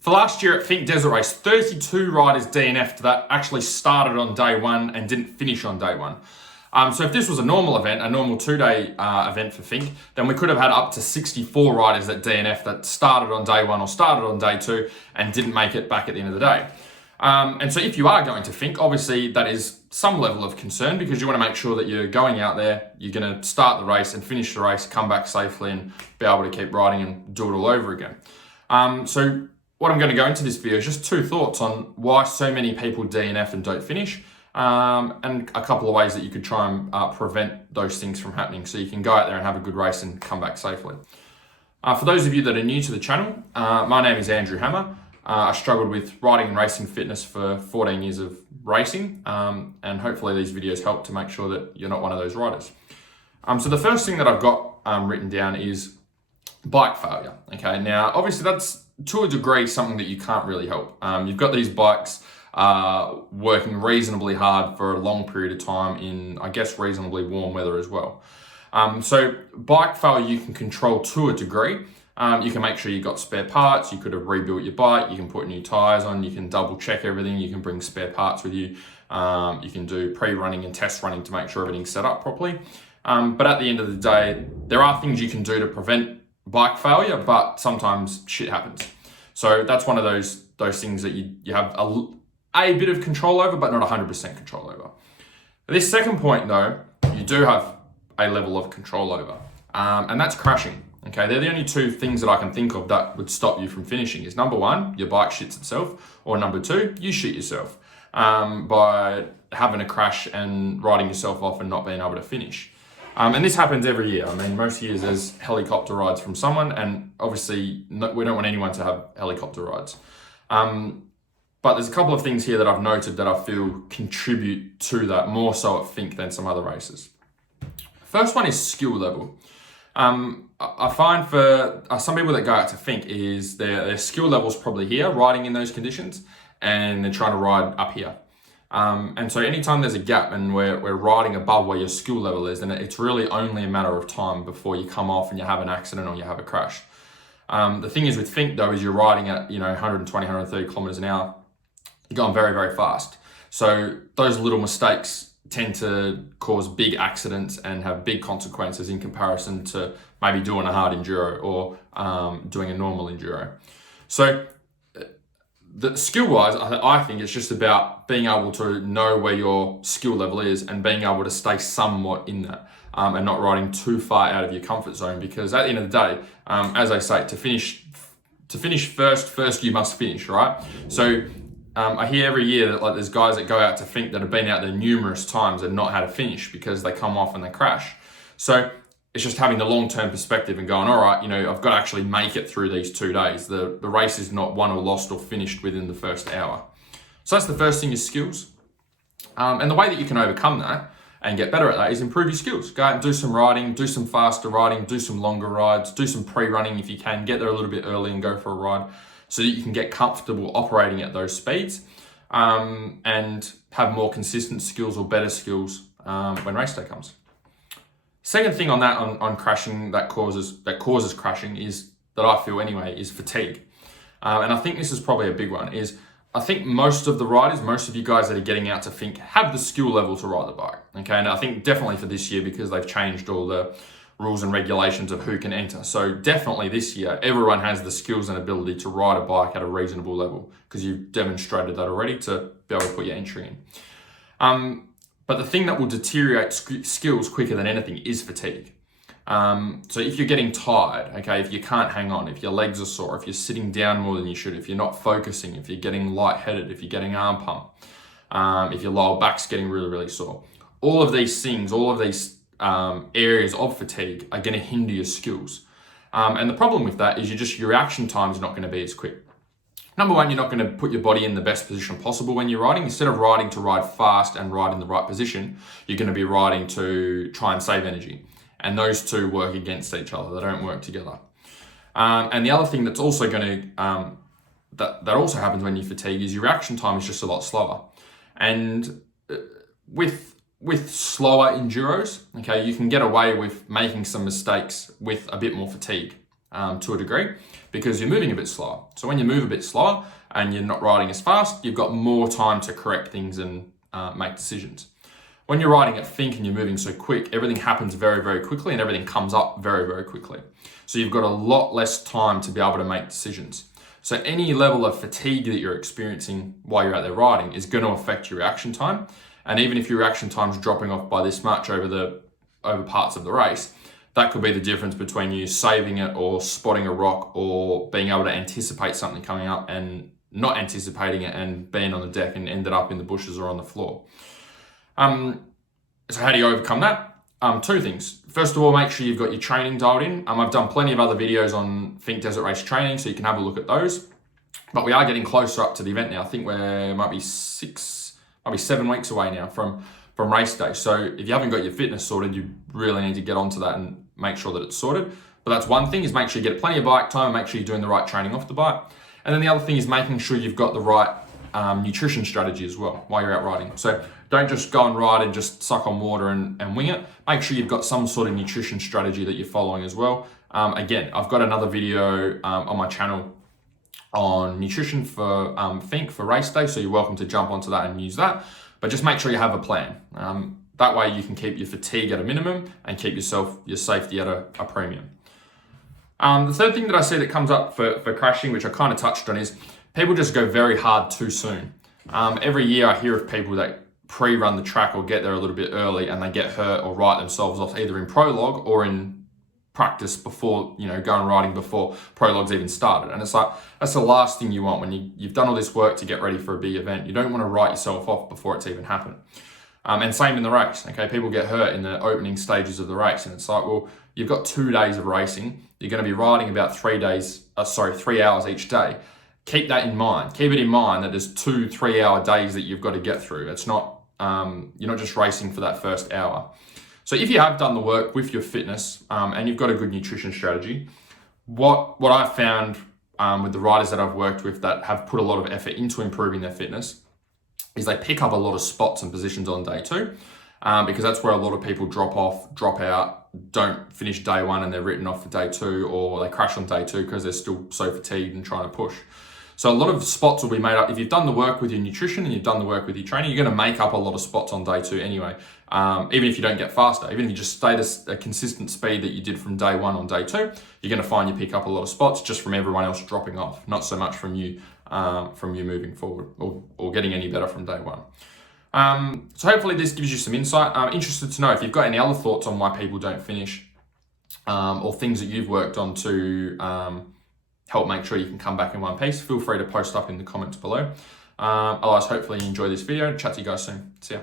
For last year at Finke Desert Race, 32 riders DNF'd that actually started on day one and didn't finish on day one. So if this was a normal event, a normal 2-day event for Finke, then we could have had up to 64 riders at DNF that started on day one or started on day two and didn't make it back at the end of the day. And so if you are going to Finke, obviously that is some level of concern because you want to make sure that you're going out there, you're going to start the race and finish the race, come back safely and be able to keep riding and do it all over again. So what I'm going to go into this video is just 2 thoughts on why so many people DNF and don't finish, and a couple of ways that you could try and prevent those things from happening so you can go out there and have a good race and come back safely. For those of you that are new to the channel, my name is Andrew Hammer. I struggled with riding and racing fitness for 14 years of racing, and hopefully these videos help to make sure that you're not one of those riders. So the first thing that I've got written down is bike failure. Okay, now obviously that's to a degree something that you can't really help. You've got these bikes working reasonably hard for a long period of time in, I guess, reasonably warm weather as well. So bike failure you can control to a degree. You can make sure you've got spare parts, you could have rebuilt your bike, you can put new tires on, you can double check everything, you can bring spare parts with you, you can do pre-running and test running to make sure everything's set up properly. But at the end of the day, there are things you can do to prevent bike failure, but sometimes shit happens. So that's one of those things that you have a bit of control over, but not 100% control over. This second point though, you do have a level of control over, and that's crashing. Okay, they're the only 2 things that I can think of that would stop you from finishing. Is number 1, your bike shits itself, or number 2, you shit yourself by having a crash and riding yourself off and not being able to finish. And this happens every year. I mean, most years there's helicopter rides from someone, and obviously we don't want anyone to have helicopter rides. But there's a couple of things here that I've noted that I feel contribute to that more so at Finke than some other races. First one is skill level. I find for some people that go out to Finke is their skill level's probably here, riding in those conditions, and they're trying to ride up here. And so anytime there's a gap and we're riding above where your skill level is, then it's really only a matter of time before you come off and you have an accident or you have a crash. The thing is with Finke though, is you're riding at 120, 130 kilometers an hour. You're going very, very fast. So those little mistakes tend to cause big accidents and have big consequences in comparison to maybe doing a hard enduro or doing a normal enduro. So the skill-wise, I think it's just about being able to know where your skill level is and being able to stay somewhat in that and not riding too far out of your comfort zone, because at the end of the day, as I say, to finish first you must finish, right? So I hear every year that there's guys that go out to Finke that have been out there numerous times and not had to finish because they come off and they crash. So it's just having the long-term perspective and going, all right, I've got to actually make it through these 2 days. The race is not won or lost or finished within the first hour. So that's the first thing is skills. And the way that you can overcome that and get better at that is improve your skills. Go out and do some riding, do some faster riding, do some longer rides, do some pre-running if you can. Get there a little bit early and go for a ride so that you can get comfortable operating at those speeds and have more consistent skills or better skills when race day comes. Second thing on that, on crashing that causes crashing is, that I feel anyway, is fatigue. And I think this is probably a big one, is I think most of the riders, most of you guys that are getting out to Finke have the skill level to ride the bike. Okay, and I think definitely for this year, because they've changed all the rules and regulations of who can enter. So definitely this year, everyone has the skills and ability to ride a bike at a reasonable level because you've demonstrated that already to be able to put your entry in. But the thing that will deteriorate skills quicker than anything is fatigue. So if you're getting tired, okay, if you can't hang on, if your legs are sore, if you're sitting down more than you should, if you're not focusing, if you're getting lightheaded, if you're getting arm pump, if your lower back's getting really, really sore, all of these things, all of these areas of fatigue are going to hinder your skills. And the problem with that is your reaction time is not going to be as quick. Number 1, you're not going to put your body in the best position possible when you're riding. Instead of riding to ride fast and ride in the right position, you're going to be riding to try and save energy. And those 2 work against each other. They don't work together. And the other thing that's also going to, that also happens when you fatigue is your reaction time is just a lot slower. And with slower enduros, okay, you can get away with making some mistakes with a bit more fatigue to a degree. because you're moving a bit slower. So when you move a bit slower and you're not riding as fast, you've got more time to correct things and make decisions. When you're riding at Finke and you're moving so quick, everything happens very, very quickly and everything comes up very, very quickly. So you've got a lot less time to be able to make decisions. So any level of fatigue that you're experiencing while you're out there riding is going to affect your reaction time. And even if your reaction time's dropping off by this much over parts of the race, that could be the difference between you saving it or spotting a rock or being able to anticipate something coming up and not anticipating it and being on the deck and ended up in the bushes or on the floor. So how do you overcome that? Two things. First of all, make sure you've got your training dialed in. I've done plenty of other videos on Finke Desert Race training, so you can have a look at those. But we are getting closer up to the event now. I think might be 7 weeks away now from race day. So if you haven't got your fitness sorted, you really need to get onto that and make sure that it's sorted. But that's one thing, is make sure you get plenty of bike time and make sure you're doing the right training off the bike. And then the other thing is making sure you've got the right nutrition strategy as well while you're out riding. So don't just go and ride and just suck on water and wing it. Make sure you've got some sort of nutrition strategy that you're following as well. Again, I've got another video on my channel on nutrition for Finke for race day, so you're welcome to jump onto that and use that. But just make sure you have a plan. That way you can keep your fatigue at a minimum and keep your safety at a premium. The third thing that I see that comes up for crashing, which I kind of touched on, is people just go very hard too soon. Every year I hear of people that pre-run the track or get there a little bit early and they get hurt or write themselves off either in prologue or in practice before, going riding before prologue's even started. And it's like, that's the last thing you want when you've done all this work to get ready for a big event. You don't want to write yourself off before it's even happened. And same in the race, okay? People get hurt in the opening stages of the race and it's like, well, you've got 2 days of racing. You're going to be riding about 3 hours each day. Keep that in mind. Keep it in mind that there's 2-3 hour days that you've got to get through. It's not, you're not just racing for that first hour. So if you have done the work with your fitness and you've got a good nutrition strategy, what I've found with the riders that I've worked with that have put a lot of effort into improving their fitness is they pick up a lot of spots and positions on day 2 because that's where a lot of people drop out, don't finish day 1 and they're written off for day 2, or they crash on day 2 because they're still so fatigued and trying to push. So a lot of spots will be made up. If you've done the work with your nutrition and you've done the work with your training, you're going to make up a lot of spots on day 2 anyway. Even if you don't get faster, even if you just stay at a consistent speed that you did from day 1 on day 2, you're going to find you pick up a lot of spots just from everyone else dropping off, not so much from you moving forward or getting any better from day 1. So hopefully this gives you some insight. I'm interested to know if you've got any other thoughts on why people don't finish or things that you've worked on to help make sure you can come back in one piece. Feel free to post up in the comments below. Otherwise, hopefully you enjoy this video. Chat to you guys soon. See ya.